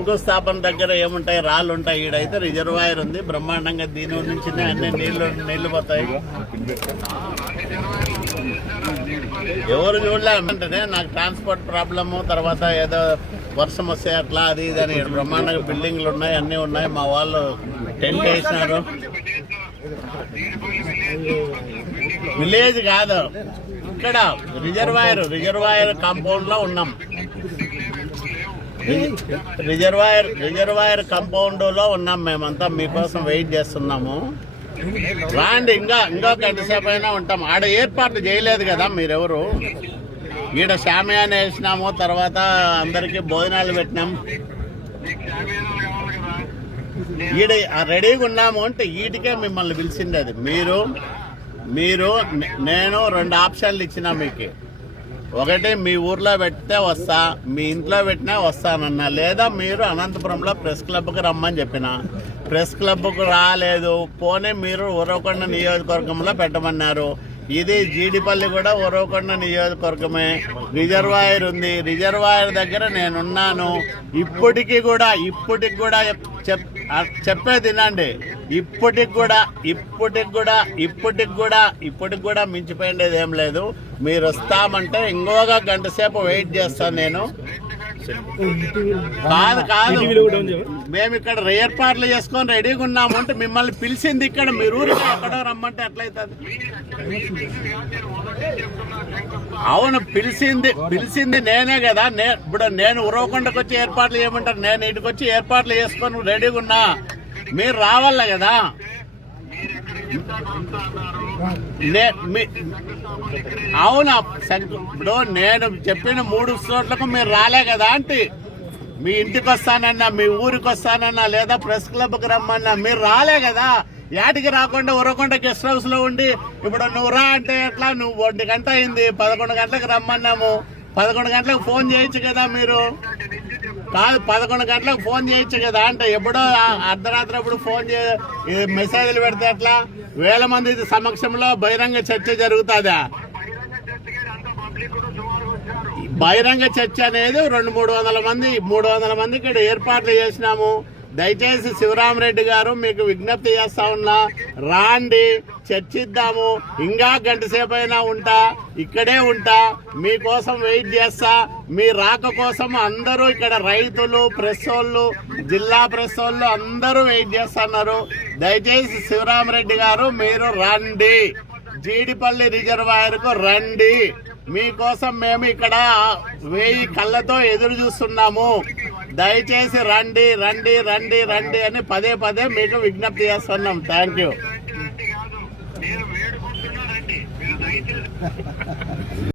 శంకుస్థాపన దగ్గర ఏముంటాయి? రాళ్ళు ఉంటాయి ఈడైతే రిజర్వాయర్ ఉంది. బ్రహ్మాండంగా దీని నుంచి అన్ని నీళ్ళు నీళ్ళు పోతాయి. ఎవరు చూడలే అంటేనే నాకు ట్రాన్స్పోర్ట్ ప్రాబ్లము తర్వాత ఏదో వర్షం వస్తే అట్లా అది ఇది అని. బ్రహ్మాండంగా బిల్డింగ్లు ఉన్నాయి అన్నీ ఉన్నాయి. మా వాళ్ళు టెంట్ వేసినారు. విలేజ్ కాదు. ఇక్కడ రిజర్వాయర్ రిజర్వాయర్ కాంపౌండ్లో ఉన్నాం. రిజర్వాయర్ రిజర్వాయర్ కాంపౌండ్లో ఉన్నాం మేమంతా మీకోసం వెయిట్ చేస్తున్నాము. రాండి ఇంకా ఇంకా గంటసేపు అయినా ఉంటాం. ఆడ ఏర్పాట్లు చేయలేదు కదా మీరెవరు? ఈడ షామియాన వేసినాము తర్వాత అందరికి భోజనాలు పెట్టినాం. ఈడ రెడీగా ఉన్నాము అంటే ఈటికే మిమ్మల్ని పిలిచిండేది మీరు మీరు నేను రెండు ఆప్షన్లు ఇచ్చిన మీకు. ఒకటి మీ ఊర్లో పెడితే వస్తా మీ ఇంట్లో పెట్టినా వస్తానన్నా. లేదా మీరు అనంతపురంలో ప్రెస్ క్లబ్కి రమ్మని చెప్పిన. ప్రెస్ క్లబ్కు రాలేదు పోనీ మీరు ఉరవకొండ నియోజకవర్గంలో పెట్టమన్నారు. ఇది జీడిపల్లి కూడా ఉరవకొండ నియోజకవర్గమే. రిజర్వాయర్ ఉంది. రిజర్వాయర్ దగ్గర నేనున్నాను. ఇప్పటికీ కూడా ఇప్పటికి కూడా చెప్ చెప్పేది తినండి ఇప్పటికి కూడా ఇప్పటికి కూడా ఇప్పటికి కూడా ఇప్పటికి కూడా మించిపోయిండేది ఏం లేదు. మీరు వస్తామంటే ఇంకోగా గంట సేపు వెయిట్ చేస్తాను నేను. కాదు కాదు. మేము ఇక్కడ ఏర్పాట్లు చేసుకొని రెడీగా ఉన్నాము అంటే మిమ్మల్ని పిలిచింది ఇక్కడ మీరు ఊరికి ఎక్కడో రమ్మంటే ఎట్లయితుంది? అవును పిలిచింది పిలిచింది నేనే కదా. నే ఇప్పుడు నేను ఉరవకొండకు వచ్చి ఏర్పాట్లు చేయమంటారు. నేను ఇటుకు వచ్చి ఏర్పాట్లు చేసుకొని రెడీగా ఉన్నా. మీరు రావాల కదా? అవునా ఇప్పుడు నేను చెప్పిన మూడు చోట్లకు మీరు రాలే కదా అంటే మీ ఇంటికి వస్తానన్నా మీ ఊరికి వస్తానన్నా లేదా ప్రెస్ క్లబ్కి రమ్మన్నా మీరు రాలే కదా. యాటికి రాకుండా ఉరకుండా గెస్ట్ హౌస్లో ఉండి ఇప్పుడు నువ్వు రా అంటే ఎట్లా? నువ్వు ఒంటి గంట అయింది పదకొండు గంటలకు రమ్మన్నాము. పదకొండు గంటలకు ఫోన్ చేయొచ్చు కదా మీరు. కాదు పదకొండు గంటలకు ఫోన్ చేయొచ్చు కదా. అంటే ఎప్పుడో అర్ధరాత్రి అప్పుడు ఫోన్ చే మెసేజ్లు పెడితే అట్లా వేల మంది సమక్షంలో బహిరంగ చర్చ జరుగుతుందా? బహిరంగ చర్చ అనేది రెండు మూడు వందల మంది మూడు వందల మంది ఇక్కడ ఏర్పాట్లు చేసినాము. దయచేసి శివరామరెడ్డి గారు మీకు విజ్ఞప్తి చేస్తా ఉన్నా రాండి చర్చిద్దాము. ఇంకా గంట సేపు అయినా ఉంటా ఇక్కడే ఉంటా మీకోసం వెయిట్ చేస్తా. మీ రాక కోసం అందరూ ఇక్కడ రైతులు ప్రెస్ వాళ్ళు జిల్లా ప్రెస్ వాళ్ళు అందరూ వెయిట్ చేస్తున్నారు. దయచేసి శివరామరెడ్డి గారు మీరు రండి. జీడిపల్లి రిజర్వాయర్కు రండి మీకోసం మేము ఇక్కడ వెయ్యి కళ్ళతో ఎదురు చూస్తున్నాము. దయచేసి రండి రండి రండి రండి అని పదే పదే మీకు విజ్ఞప్తి చేస్తున్నాం. Thank you